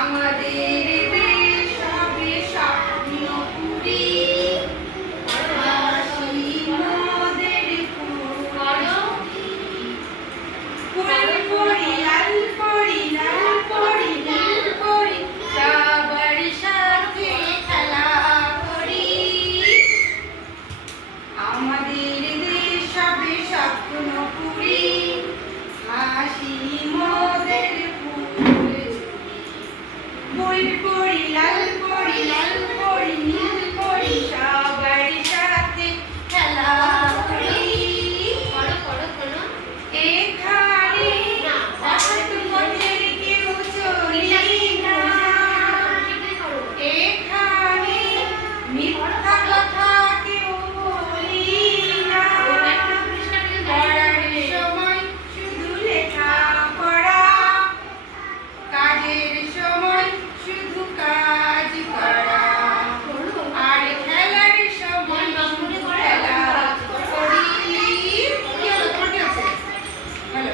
আমাদের দেশ হবে স্বপ্নপুরী, হাসি মোদের ফুলপরি। ফুলপরি লাল পরি, লাল পরি নীল পরি, সবার সাথে খেলা করি। আমাদের দেশ হবে স্বপ্নপুরী, হাসি মোদের ফুলপরি। ফুলপরি লাল পরি, লাল পরি নীল পরি, সবার সাথে খেলা করি। এখানে অসৎ পথের কেউ চলি না, এখানে মিথ্যা কথা কেউ বলি না। পড়ার সময় শুধু লেখাপড়া, কাজের সময় শুধু কাজ করা, আর খেলার সময় শুধু খেলা করি। হ্যালো,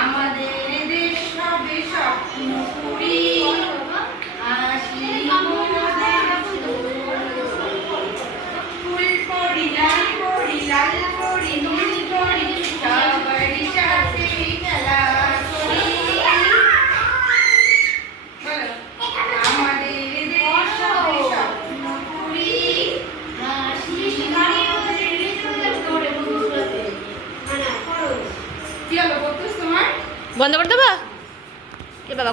আমাদের দেশ হবে স্বপ্নপুরী, হাসি মোদের ফুলপরি লাল পরি, লাল পরি নীল পরি, সবার সাথে খেলা করি। বলো, আমাদের দেশ হবে স্বপ্নপুরী, হাসি মোদের ফুলপরি। কি হলো বলতো তোমার? বন্ধ করে দেবা? এ বাবা।